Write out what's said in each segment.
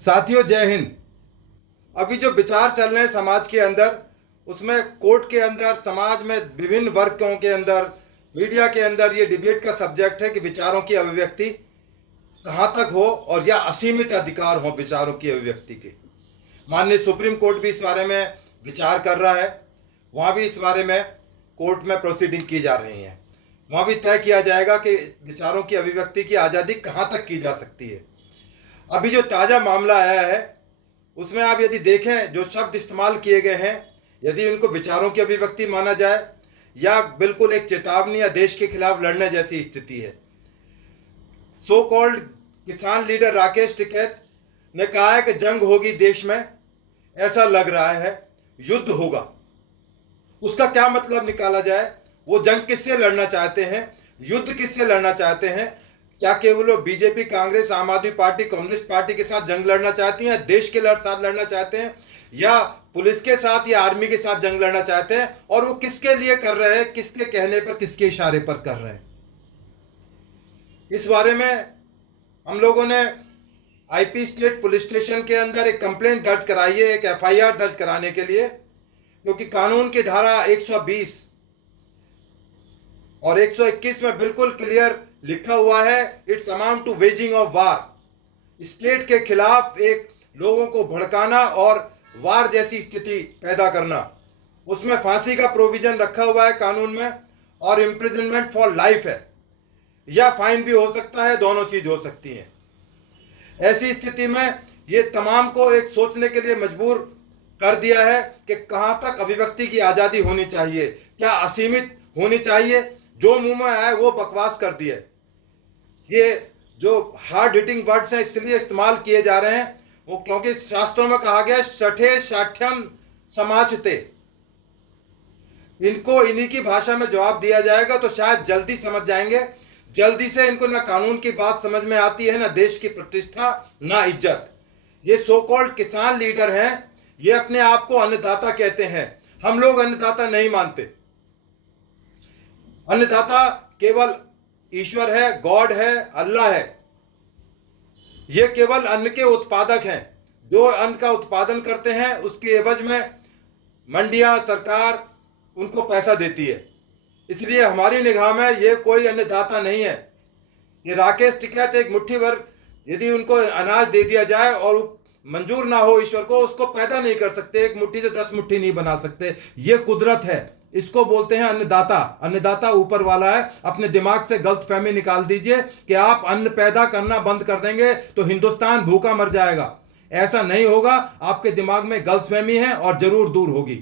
साथियों, जय हिंद। अभी जो विचार चल रहे हैं समाज के अंदर, उसमें कोर्ट के अंदर, समाज में विभिन्न वर्गों के अंदर, मीडिया के अंदर ये डिबेट का सब्जेक्ट है कि विचारों की अभिव्यक्ति कहाँ तक हो और या असीमित अधिकार हो विचारों की अभिव्यक्ति के। माननीय सुप्रीम कोर्ट भी इस बारे में विचार कर रहा है। वहाँ भी इस बारे में कोर्ट में प्रोसीडिंग की जा रही हैं। वहाँ भी तय किया जाएगा कि विचारों की अभिव्यक्ति की आज़ादी कहाँ तक की जा सकती है। अभी जो ताज़ा मामला आया है उसमें आप यदि देखें, जो शब्द इस्तेमाल किए गए हैं, यदि उनको विचारों की अभिव्यक्ति माना जाए या बिल्कुल एक चेतावनी या देश के खिलाफ लड़ने जैसी स्थिति है। सो कॉल्ड किसान लीडर राकेश टिकैत ने कहा है कि जंग होगी देश में, ऐसा लग रहा है, युद्ध होगा। उसका क्या मतलब निकाला जाए? वो जंग किससे लड़ना चाहते हैं? युद्ध किससे लड़ना चाहते हैं? क्या केवल वो बीजेपी, कांग्रेस, आम आदमी पार्टी, कम्युनिस्ट पार्टी के साथ जंग लड़ना चाहती हैं? देश के साथ लड़ना चाहते हैं या पुलिस के साथ या आर्मी के साथ जंग लड़ना चाहते हैं? और वो किसके लिए कर रहे हैं, किसके कहने पर, किसके इशारे पर कर रहे हैं? इस बारे में हम लोगों ने आईपी स्टेट पुलिस स्टेशन के अंदर एक कंप्लेंट दर्ज कराई है, एक एफआईआर दर्ज कराने के लिए, क्योंकि कानून की धारा 120 और 121 में बिल्कुल क्लियर लिखा हुआ है, it's amount to waging of war. State के खिलाफ एक लोगों को भड़काना और वार जैसी स्थिति पैदा करना। उसमें फांसी का प्रोविजन रखा हुआ है कानून में, और इम्प्रिजनमेंट फॉर लाइफ है, या फाइन भी हो सकता है, दोनों चीज हो सकती हैं। ऐसी स्थिति में ये तमाम को एक सोचने के लिए मजबूर कर दिया है कि कहां तक अभिव्यक्ति की आजादी होनी चाहिए, क्या असीमित होनी चाहिए? जो मुंह में आए वो बकवास कर दिए। ये जो हार्ड हिटिंग वर्ड्स हैं इसलिए इस्तेमाल किए जा रहे हैं वो क्योंकि शास्त्रों में कहा गया शठे शाठ्यम समाचते। इनको इन्हीं की भाषा में जवाब दिया जाएगा तो शायद जल्दी समझ जाएंगे। जल्दी से इनको ना कानून की बात समझ में आती है, ना देश की प्रतिष्ठा, ना इज्जत। ये सो कॉल्ड किसान लीडर हैं, ये अपने आप को अन्नदाता कहते हैं। हम लोग अन्नदाता नहीं मानते। अन्नदाता केवल ईश्वर है, गॉड है, अल्लाह है। ये केवल अन्न के उत्पादक हैं। जो अन्न का उत्पादन करते हैं उसके एवज में मंडियां, सरकार उनको पैसा देती है। इसलिए हमारी निगाह में ये कोई अन्नदाता नहीं है। ये राकेश टिकैत एक मुट्ठी भर यदि उनको अनाज दे दिया जाए और मंजूर ना हो ईश्वर को, उसको पैदा नहीं कर सकते। एक मुट्ठी से 10 मुट्ठी नहीं बना सकते। ये कुदरत है। इसको बोलते हैं अन्नदाता। अन्नदाता ऊपर वाला है। अपने दिमाग से गलतफहमी निकाल दीजिए कि आप अन्न पैदा करना बंद कर देंगे तो हिंदुस्तान भूखा मर जाएगा। ऐसा नहीं होगा। आपके दिमाग में गलतफहमी है और जरूर दूर होगी।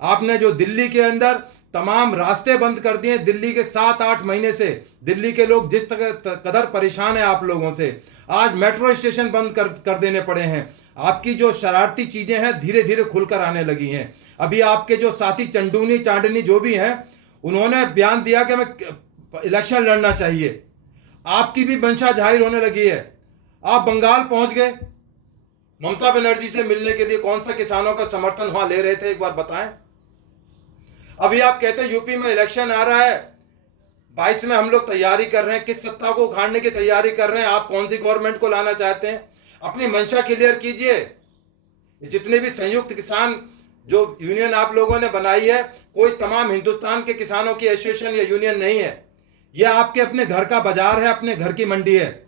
आपने जो दिल्ली के अंदर तमाम रास्ते बंद कर दिए, दिल्ली के 7-8 महीने से दिल्ली के लोग जिस कदर परेशान है आप लोगों से, आज मेट्रो स्टेशन बंद कर देने पड़े हैं। आपकी जो शरारती चीजें हैं धीरे धीरे खुलकर आने लगी हैं। अभी आपके जो साथी चंडूनी चांडनी जो भी हैं, उन्होंने बयान दिया कि हमें इलेक्शन लड़ना चाहिए। आपकी भी मंशा जाहिर होने लगी है। आप बंगाल पहुंच गए ममता बनर्जी से मिलने के लिए। कौन सा किसानों का समर्थन वहां ले रहे थे, एक बार बताएं। अभी आप कहते हैं यूपी में इलेक्शन आ रहा है, 22 में हम लोग तैयारी कर रहे हैं। किस सत्ता को उखाड़ने की तैयारी कर रहे हैं? आप कौन सी गवर्नमेंट को लाना चाहते हैं? अपनी मंशा क्लियर कीजिए। जितने भी संयुक्त किसान जो यूनियन आप लोगों ने बनाई है, कोई तमाम हिंदुस्तान के किसानों की एसोसिएशन या यूनियन नहीं है। यह आपके अपने घर का बाजार है, अपने घर की मंडी है,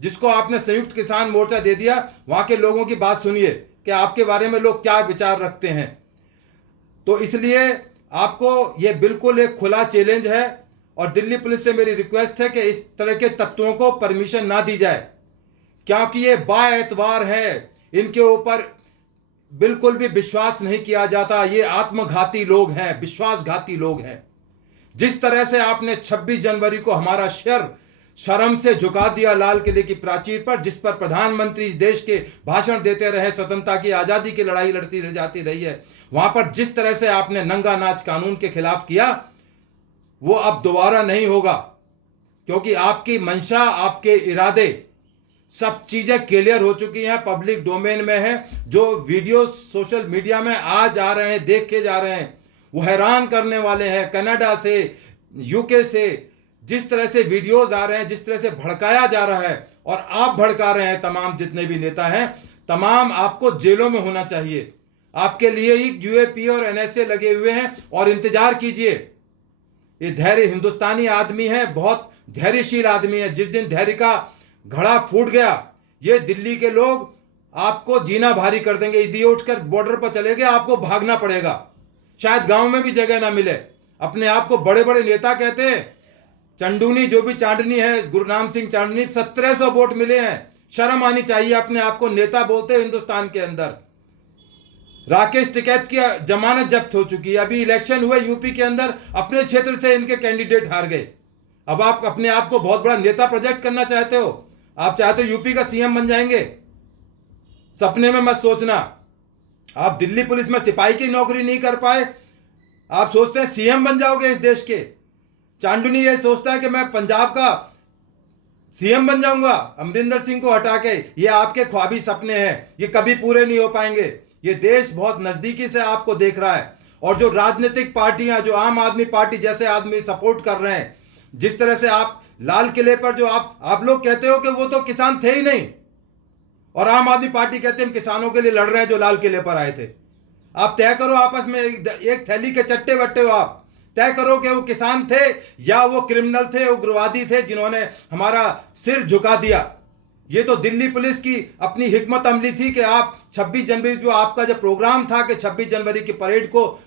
जिसको आपने संयुक्त किसान मोर्चा दे दिया। वहां के लोगों की बात सुनिए कि आपके बारे में लोग क्या विचार रखते हैं। तो इसलिए आपको यह बिल्कुल एक खुला चैलेंज है और दिल्ली पुलिस से मेरी रिक्वेस्ट है कि इस तरह के तत्वों को परमिशन ना दी जाए, क्योंकि ये बाएतवार है। इनके ऊपर बिल्कुल भी विश्वास नहीं किया जाता। ये आत्मघाती लोग हैं, विश्वासघाती लोग हैं। जिस तरह से आपने 26 जनवरी को हमारा शर्म से झुका दिया लाल किले की प्राचीर पर, जिस पर प्रधानमंत्री इस देश के भाषण देते रहे, स्वतंत्रता की आजादी की लड़ाई लड़ती रह जाती रही है, वहां पर जिस तरह से आपने नंगा नाच कानून के खिलाफ किया, वो अब दोबारा नहीं होगा। क्योंकि आपकी मंशा, आपके इरादे, सब चीजें क्लियर हो चुकी हैं, पब्लिक डोमेन में है। जो वीडियो सोशल मीडिया में आज आ रहे हैं, देख के जा रहे हैं, वो हैरान करने वाले हैं। कनाडा से, यूके से, जिस तरह से वीडियोज आ रहे हैं, जिस तरह से भड़काया जा रहा है, और आप भड़का रहे हैं, तमाम जितने भी नेता हैं, तमाम आपको जेलों में होना चाहिए। आपके लिए ही यूएपी और एनएसए लगे हुए हैं, और इंतजार कीजिए। ये धैर्य हिंदुस्तानी आदमी है, बहुत धैर्यशील आदमी है। जिस दिन धैर्य का घड़ा फूट गया, ये दिल्ली के लोग आपको जीना भारी कर देंगे। यदि उठकर बॉर्डर पर चले गए, आपको भागना पड़ेगा, शायद गांव में भी जगह ना मिले। अपने आप को बड़े बड़े नेता कहते हैं। चंडूनी, जो भी चांदनी है, गुरनाम सिंह चांदनी, 1700 वोट मिले हैं। शर्म आनी चाहिए। अपने आप को नेता बोलते हैं हिंदुस्तान के अंदर। राकेश टिकैत की जमानत जब्त हो चुकी है। अभी इलेक्शन हुए यूपी के अंदर, अपने क्षेत्र से इनके कैंडिडेट हार गए। अब आप अपने आप को बहुत बड़ा नेता प्रोजेक्ट करना चाहते हो। आप चाहते हो यूपी का सीएम बन जाएंगे, सपने में मत सोचना। आप दिल्ली पुलिस में सिपाही की नौकरी नहीं कर पाए, आप सोचते हैं सीएम बन जाओगे इस देश के। चांदनी ये सोचता है कि मैं पंजाब का सीएम बन जाऊंगा अमरिंदर सिंह को हटा के। ये आपके ख्वाबी सपने हैं, ये कभी पूरे नहीं हो पाएंगे। ये देश बहुत नजदीकी से आपको देख रहा है। और जो राजनीतिक पार्टियां, जो आम आदमी पार्टी जैसे आदमी सपोर्ट कर रहे हैं, जिस तरह से आप लाल किले पर जो आप लोग कहते हो कि वो तो किसान थे ही नहीं, और आम आदमी पार्टी कहते हैं हम किसानों के लिए लड़ रहे हैं जो लाल किले पर आए थे। आप तय करो आपस में, एक थैली के चट्टे बट्टे हो। आप तय करो कि वो किसान थे या वो क्रिमिनल थे, उग्रवादी थे जिन्होंने हमारा सिर झुका दिया। ये तो दिल्ली पुलिस की अपनी हिकमत अमली थी कि आप 26 जनवरी, जो आपका जो प्रोग्राम था कि 26 जनवरी की परेड को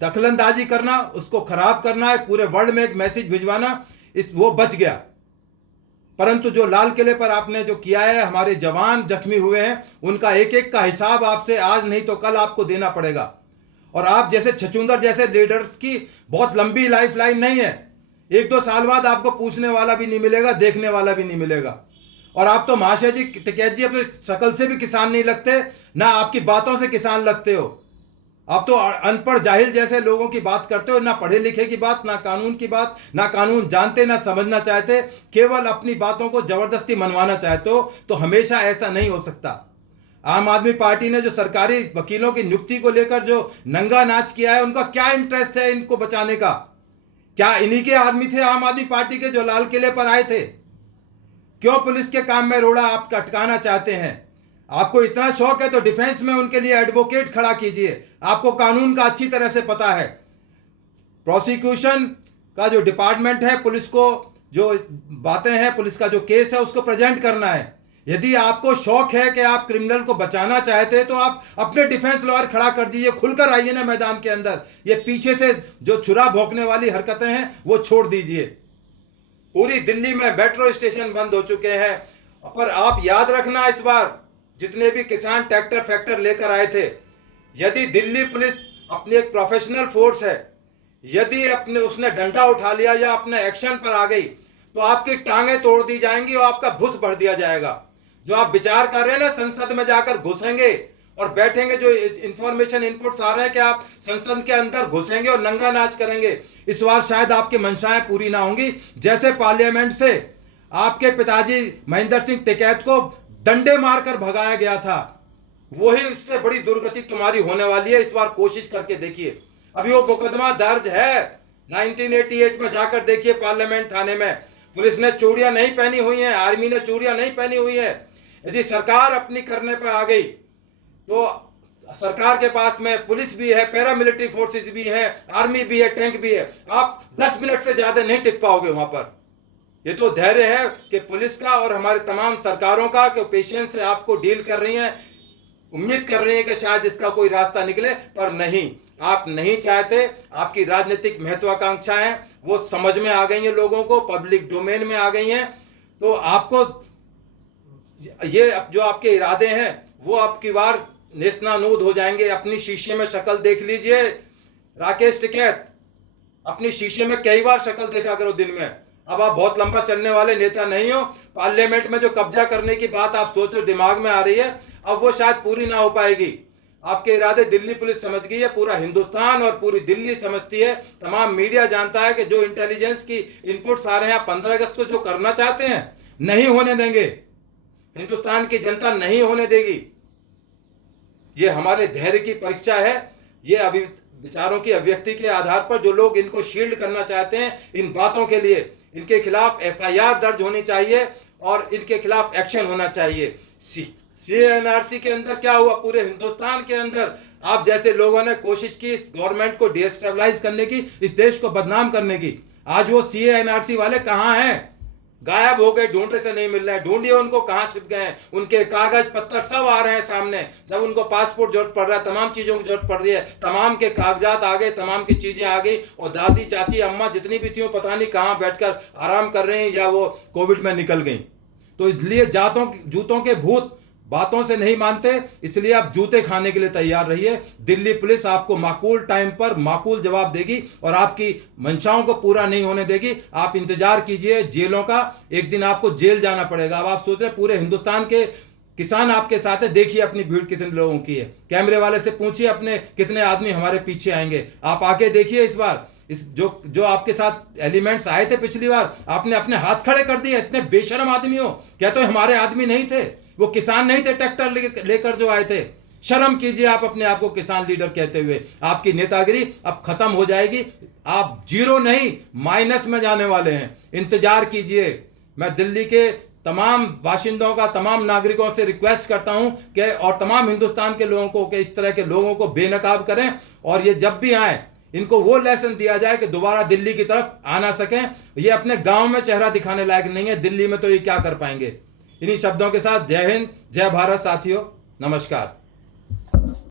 दखलंदाजी करना, उसको खराब करना है, पूरे वर्ल्ड में एक मैसेज भिजवाना, वो बच गया। परंतु जो लाल किले पर आपने जो किया है, हमारे जवान जख्मी हुए हैं, उनका एक एक का हिसाब आपसे आज नहीं तो कल आपको देना पड़ेगा। और आप जैसे छछूंदर जैसे लीडर्स की बहुत लंबी लाइफ लाइन नहीं है। 1-2 साल बाद आपको पूछने वाला भी नहीं मिलेगा, देखने वाला भी नहीं मिलेगा। और आप तो महाशय जी, टिकैत जी, अब तो शक्ल से भी किसान नहीं लगते, ना आपकी बातों से किसान लगते हो। आप तो अनपढ़ जाहिल जैसे लोगों की बात करते हो, ना पढ़े लिखे की बात, ना कानून की बात, ना कानून जानते, ना समझना चाहते, केवल अपनी बातों को जबरदस्ती मनवाना चाहते हो। तो हमेशा ऐसा नहीं हो सकता। आम आदमी पार्टी ने जो सरकारी वकीलों की नियुक्ति को लेकर जो नंगा नाच किया है, उनका क्या इंटरेस्ट है इनको बचाने का? क्या इन्हीं के आदमी थे आम आदमी पार्टी के जो लाल किले पर आए थे? क्यों पुलिस के काम में रोड़ा आप अटकाना चाहते हैं? आपको इतना शौक है तो डिफेंस में उनके लिए एडवोकेट खड़ा कीजिए। आपको कानून का अच्छी तरह से पता है। प्रोसिक्यूशन का जो डिपार्टमेंट है, पुलिस को जो बातें हैं, पुलिस का जो केस है, उसको प्रेजेंट करना है। यदि आपको शौक है कि आप क्रिमिनल को बचाना चाहते हैं, तो आप अपने डिफेंस लॉयर खड़ा कर दीजिए, खुलकर आइए ना मैदान के अंदर। ये पीछे से जो छुरा भोंकने वाली हरकतें हैं वो छोड़ दीजिए। पूरी दिल्ली में मेट्रो स्टेशन बंद हो चुके हैं। पर आप याद रखना, इस बार जितने भी किसान ट्रैक्टर फैक्टर लेकर आए थे, यदि दिल्ली पुलिस अपनी एक प्रोफेशनल फोर्स है, यदि अपने उसने डंडा उठा लिया या अपने एक्शन पर आ गई, तो आपकी टांगें तोड़ दी जाएंगी और आपका भुस भर दिया जाएगा। जो आप विचार कर रहे हैं ना, संसद में जाकर घुसेंगे और बैठेंगे, जो इंफॉर्मेशन इनपुट्स आ रहे हैं कि आप संसद के अंदर घुसेंगे और नंगा नाच करेंगे, इस बार शायद आपकी मंशाएं पूरी ना होंगी। जैसे पार्लियामेंट से आपके पिताजी महेंद्र सिंह टिकैत को डंडे मारकर भगाया गया था, वही उससे बड़ी दुर्गति तुम्हारी होने वाली है। इस बार कोशिश करके देखिए। अभी वो मुकदमा दर्ज है 1988 में, जाकर देखिए पार्लियामेंट थाने में। पुलिस ने चूड़ियां नहीं पहनी हुई हैं, आर्मी ने चूड़ियां नहीं पहनी हुई है। यदि सरकार अपनी करने पर आ गई, तो सरकार के पास में पुलिस भी है, पैरामिलिट्री फोर्सेस भी है, आर्मी भी है, टैंक भी है। आप 10 मिनट से ज्यादा नहीं टिक पाओगे वहां पर। ये तो धैर्य है कि पुलिस का और हमारे तमाम सरकारों का, कि पेशेंस से आपको डील कर रही हैं। उम्मीद कर रही है कि शायद इसका कोई रास्ता निकले, पर नहीं। आप नहीं चाहते। आपकी राजनीतिक महत्वाकांक्षाएं वो समझ में आ गई हैं लोगों को, पब्लिक डोमेन में आ गई हैं। तो आपको ये जो आपके इरादे हैं वो आपकी बार नेस्तनाबूद हो जाएंगे। अपनी शीशे में शक्ल देख लीजिए। राकेश टिकैत, अपनी शीशे में कई बार शक्ल देखा करो दिन में। अब आप बहुत लंबा चलने वाले नेता नहीं हो। पार्लियामेंट में जो कब्जा करने की बात आप सोच रहे हो, दिमाग में आ रही है, अब वो शायद पूरी ना हो पाएगी। आपके इरादे दिल्ली पुलिस समझ गई है, पूरा हिंदुस्तान और पूरी दिल्ली समझती है, तमाम मीडिया जानता है कि जो इंटेलिजेंस की इनपुट्स आ रहे हैं, आप 15 अगस्त को जो करना चाहते हैं, नहीं होने देंगे। हिंदुस्तान की जनता नहीं होने देगी। ये हमारे धैर्य की परीक्षा है। ये अभी विचारों की अभिव्यक्ति के आधार पर जो लोग इनको शील्ड करना चाहते हैं, इन बातों के लिए इनके खिलाफ एफआईआर दर्ज होनी चाहिए और इनके खिलाफ एक्शन होना चाहिए। सीएनआरसी के अंदर क्या हुआ, पूरे हिंदुस्तान के अंदर आप जैसे लोगों ने कोशिश की इस गवर्नमेंट को डिस्टेबलाइज करने की, इस देश को बदनाम करने की। आज वो सीएनआरसी वाले कहां हैं? गायब हो गए, ढूंढने से नहीं मिल रहे हैं। ढूंढिए उनको, कहां छिप गए हैं। उनके कागज पत्तर सब आ रहे हैं सामने। जब उनको पासपोर्ट जरूरत पड़ रहा है, तमाम चीजों की जरूरत पड़ रही है, तमाम के कागजात आ गए, तमाम की चीजें आ गई, और दादी चाची अम्मा जितनी भी थी पता नहीं कहां बैठकर आराम कर रहे हैं या वो कोविड में निकल गई। तो इसलिए जूतों के भूत बातों से नहीं मानते, इसलिए आप जूते खाने के लिए तैयार रहिए। दिल्ली पुलिस आपको माकूल टाइम पर माकूल जवाब देगी और आपकी मंशाओं को पूरा नहीं होने देगी। आप इंतजार कीजिए जेलों का, एक दिन आपको जेल जाना पड़ेगा। अब आप सोच रहे पूरे हिंदुस्तान के किसान आपके साथ है, देखिए अपनी भीड़ कितने लोगों की है। कैमरे वाले से पूछिए अपने कितने आदमी हमारे पीछे आएंगे। आप आके देखिए इस बार, इस जो आपके साथ एलिमेंट्स आए थे पिछली बार, आपने अपने हाथ खड़े कर दिए। इतने बेशरम आदमी हो, क्या तो हमारे आदमी नहीं थे, वो किसान नहीं थे ट्रैक्टर लेकर जो आए थे। शर्म कीजिए आप अपने आप को किसान लीडर कहते हुए। आपकी नेतागिरी अब खत्म हो जाएगी। आप जीरो नहीं माइनस में जाने वाले हैं, इंतजार कीजिए। मैं दिल्ली के तमाम बाशिंदों का, तमाम नागरिकों से रिक्वेस्ट करता हूं कि और तमाम हिंदुस्तान के लोगों को कि इस तरह के लोगों को बेनकाब करें, और ये जब भी आए इनको वो लेसन दिया जाए कि दोबारा दिल्ली की तरफ आ ना सकें। ये अपने गांव में चेहरा दिखाने लायक नहीं है, दिल्ली में तो ये क्या कर पाएंगे। इन्हीं शब्दों के साथ जय हिंद, जय भारत साथियों, नमस्कार।